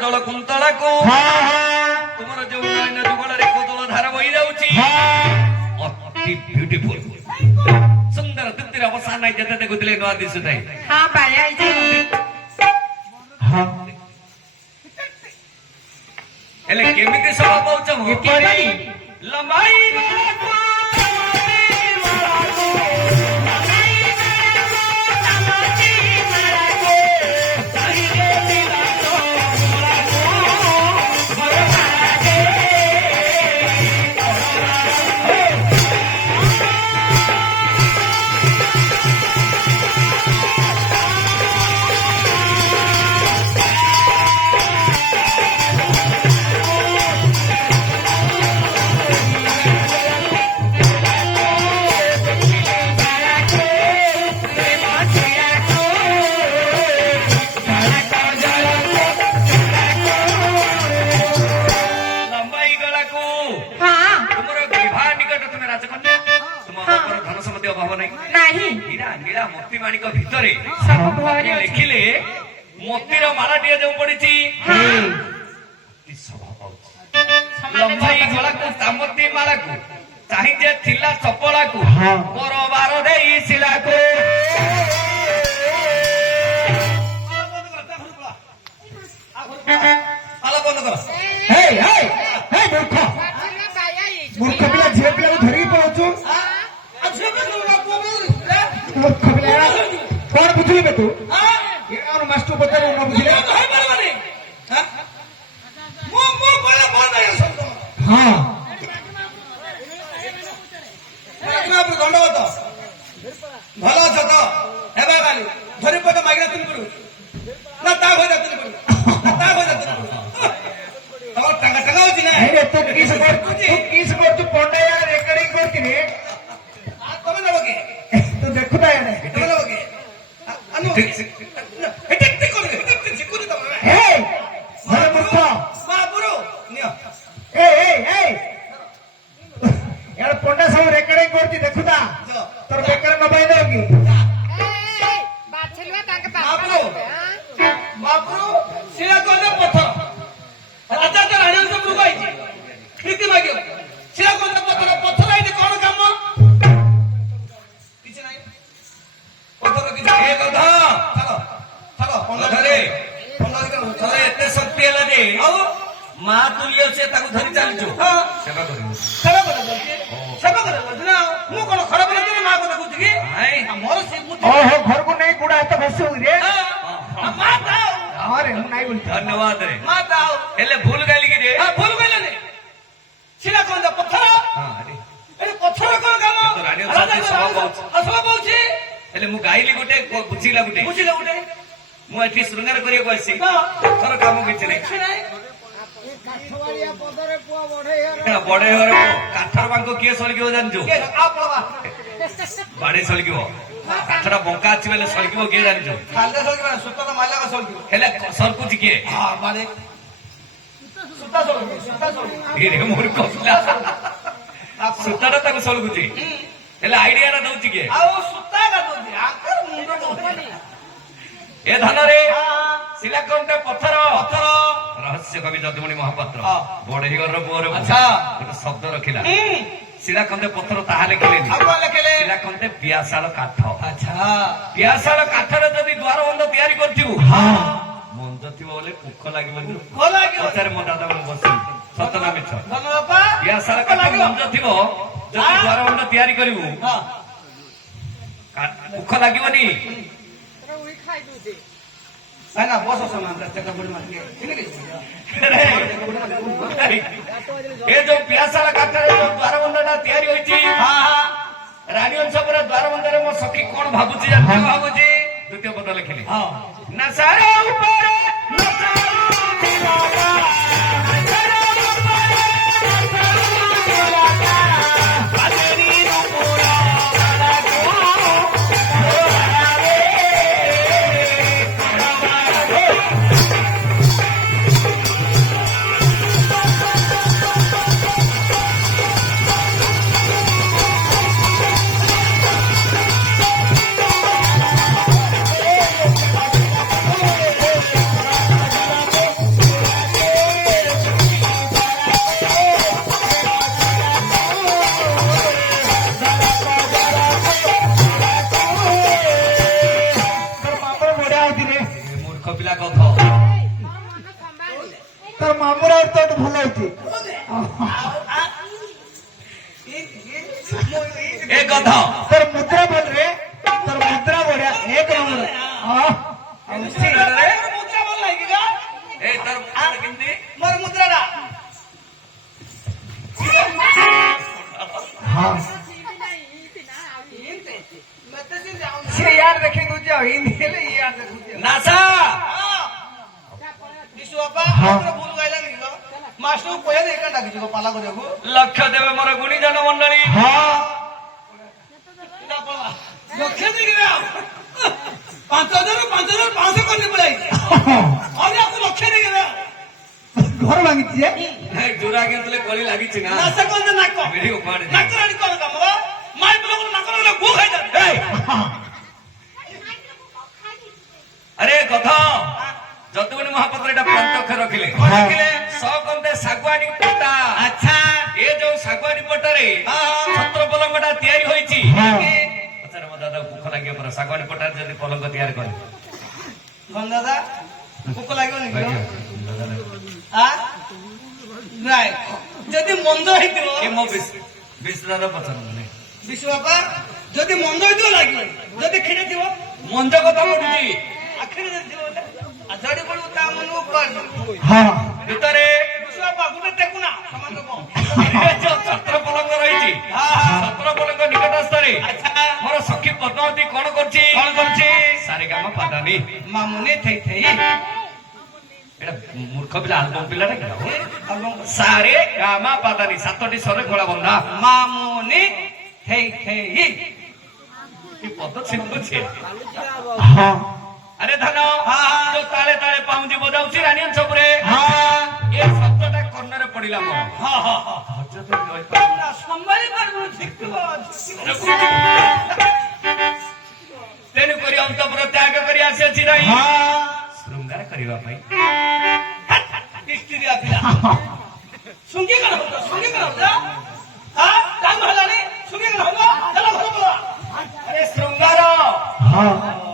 कोदल कुंतला को तुमर जो नयन जुगल रे कोदल धार बही जाउची अति ब्यूटीफुल सुंदर तृप्तिर अवसान नाही जते देखुतले नवा दिसत आहे हां बाय आइजे हां एले केमिति सभा पाउछ मो केपरी लंबाई मोतीमाणिक भितर लिखिले मोतीर माला टे जो पड़ी लंबाई गला को तामती माला को चाहे जे थिला चपला को परबार देई सिला को आला बंद कर हे हे हे मूर्ख मूर्ख पिला झियो पिला धरी पहुंचू मूर्ख पिला कौन बुझिले बे तू ये और मास्टर बच्चा न बुझिले भाई मारवानी हां मो बोला बोल नहीं सब हां रत्ना पर दंडवत भलो छ त हेबे गाली धरी पद मागिरा तुम करू ना ता हो जातनी करू ता हो जातनी करू तो टंगा टंगा होची ना अरे तू किस कर तू पोंडा यार रेकॉर्डिंग करती रे तमे न बगे तू देखुता है ना तमे न बगे अनु हेटेक्ट करू हेटेक्ट सिकुरी तमे हे अरे मूर्ख मा बुरो नियो ए ए ए यार पोंडा सब रेकॉर्डिंग करती देखुता तोर बेकर न बाई दोगी बाछलवा ताके बाबू बाबू सिला कोने पत्थर राजा तो राणी सब रुकाई कृति मागियो सिला कोने पत्थर पत्थर आई कोन काम किछ नाही पत्थर किछ ए कथा चलो चलो पंडरे पंडरे एते शक्ति हला दे आउ मा तुल्य से ताको धरि चालजो सेवा करियो सेवा कर ना मु कोन खराब लागले मा कोन कुछ की हाय मोर से ओहो घर को नहीं गुड़ा तो बस हो रे माता अरे हम नहीं बोलते धन्यवाद रे माता एले भूल गली की रे हां भूल गले ने छिला कोन दा पत्थर हां अरे पत्थर कोन काम तो रानी सभा पहुंची एले मु गाइली गुटे बुझिला गुटे मु एठी शृंगार करियो कहसी तोर काम किछ नै काठवाड़िया पदरे पुआ बड़े हर काठर बांको किए सलगियो जानजो बाड़े सलगियो काठरा बंका अछि बेले सलगियो के जानजो खालदा सलगियो सुत्ता तो माला का सलगियो हेले सरकुच के हां बाड़े सुत्ता सलगियो रे मोर कोसला सुत्ता ताको सलगुची हेले आईडिया रा दउची के आ सुत्ता का दउची आकर मुंडो दउची ए धन रे सिलाकंठ पत्थर रहस्य कवि जदुमणि महापात्र बड़ेगर पुअर अच्छा एक शब्द रखिला सिलाकंठ पत्थर ताहा लिखिले सिलाकंठ पियासाल काठ अच्छा पियासाल काठरे जदि द्वार बंध तयारी करथिबु हां मंद थिबो बोले भूख लागिबनि भूख लागिबो पछारे मो दादा मन बसि सतना मिछ धन बापा पियासाल काठ मंद थिबो जदि द्वार बंध तयारी करिवु हां भूख लागिबनि उई खाइ दुते ना बस समान चक्कर बुड़ी मार के ए जो पियासाला काठरे जो द्वारबंधटा तयारी होईची हां रानी अंश पर द्वारबंधरे मो सखी कोन भाबुची जानि भाबुची द्वितीय पद लिखिली हां ना सारे ऊपर ना सारे बाबा ଭଲ ହେଇଛି ଏ କଥା তোর মুদ্রা বল রে তোর মুদ্রা বড়িয়া এক নম্বর মুদ্রা বল নাই কিগা ଏ ତୋର ମୁଦ୍ରା କେମିତି মোর মুদ্রাটা হ্যাঁ মতে সিন যাও সে ইয়ার দেখে দুজা হিন্দি হেলে ইয়ার দেখে ନାସା দিশু বাবা হ্যাঁ। আমরা ভুল গাইলা নিলো মাস্টার কইয়া দে একা ডাকি পালা করিয়াকু ଲକ୍ଷ୍ୟ ଦେବେ ମୋର ଗୁଣିଜନ ମଣ୍ଡଳୀ হ্যাঁ এটা পালা লক্ষ্য দিকে না 5,500 করতে পড়াই আমি আপনি লক্ষ্য দিকে না ঘর ভাঙিছি ଜୋରା କେତେବେଳେ କଳି ଲାଗିଛି ନା নাসা কোন নাক ଭିଡି ଉପାଡି নাক রানি কোন কাম মাই বলে কোন নাক রানি গু খাই যাবে ଆରେ କଥା ଯଦୁମଣି ମହାପାତ୍ର ଏଟା ପ୍ରତ୍ୟକ୍ଷ ରଖିଲେ ସକନ୍ତେ ଶାଗୁଆଣୀ ପଟା আচ্ছা ଏ ଯୋଉ ଶାଗୁଆଣୀ ପଟାରେ ଛତ୍ର ପଲଙ୍କଟା ତିଆରି ହୋଇଛି ପଚାରେ ମୋ ଦାଦା ଭୁକ ଲାଗିବ ପରା ଶାଗୁଆଣୀ ପଟାରେ ଯଦି ପଲଙ୍କ ତିଆରି କରେ গন্দাদা ভুক লাগিব নেকি আ নাই যদি মন্দ হইতিব ଏ ମୋ ବିଶ ଦାଦା ପଚାରନ୍ତୁ বিশু বাবা যদি মন্দ হইতিব লাগিব যদি খিড়ে দিব ମଞ୍ଜ କଥା ପଡୁଛି আখিরে যদি দিব আর জড়ি পড়ু তা মনু কর হ্যাঁ ଭିତରେ বিশু বাবা গুটে দেখু না সমান দেব ଏ ଯୋଉ ଛତ୍ର ପଲଙ୍କ ରହିଛି ଛତ୍ର ପଲଙ୍କ ନିକଟସ୍ଥରେ ମୋର ସଖୀ ପଦ୍ମାବତୀ କଣ କରୁଛି ସାରେ କାମ ପାଦାନି মামুনি থেই থেই ଏଟା ମୂର୍ଖ ପିଲା ଆଲବମ ପିଲାଟା କି ସାରେ କାମା ପାଦାନି ସାତଟି ସ୍ୱରରେ ଗୋଳା ବନ୍ଧା মামুনি থেই থেই କି ପଦ ଛିଣ୍ଡୁଛି হ্যাঁ ଆରେ ଧାନ ଯୋଉ ତାଳେ ତାଳେ ପାଉଁଜି ବଜାଉଛି ରାଣୀ ଅଂଶପୁରେ হ্যাঁ ଏ ଶବ୍ଦଟା କର୍ଣ୍ଣରେ ପଡିଲା ମୋର ଧୈର୍ଯ୍ୟ ଧରି ରହିପାରିବି না সম্ভালি পারবো ঠিক তো ତେଣୁ କରି ଅନ୍ତପୁର ତ୍ୟାଗ କରି ଆସିଅଛି ନାହିଁ হ্যাঁ ଶୃଙ୍ଗାର କରିବା ପାଇଁ ডিস্ট্রিক্ট আপিলা সুঙ্গি কেন হতো সুঙ্গি কেন হতো হ্যাঁ টাইম হলানি সুঙ্গি কেন হতো চলো ভালো বলো আরে ଶୃଙ୍ଗାର হ্যাঁ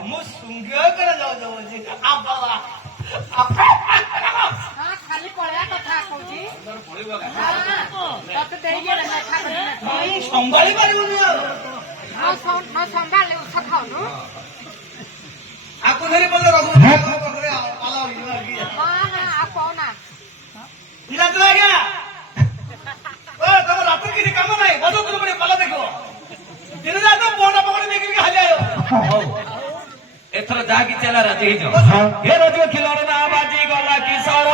মু সুঙ্গি কেন যাও যাও জি আবালা ଖାଲି ପଳେଇବା କଥା କହୁଛି ତତେ ଦେଇଗଲେ ଲେଖା କରିବି সম্ভালি পারবো না ଆଉ ସମ୍ଭାଳିଲେ ଉଷ ଖାଉନୁ আকু ধরে বলে রঘু করে পালা হইলো আর কি ଆଉ କହନା নিলাম তো আগে ও তোমার রাতে কিছু কাম নাই বসো তুমি বলে পালা দেখো দিন রাত বড় বড় দেখি হালি আয়ো ହଉ ଏଥର ଯାହା କିଛି ହେଲା ରାଜି ହେଇଯାଅ হ্যাঁ ହେ ରଜ ଖିଲଣ ନା ବାଜି ଗଲା କିଶୋର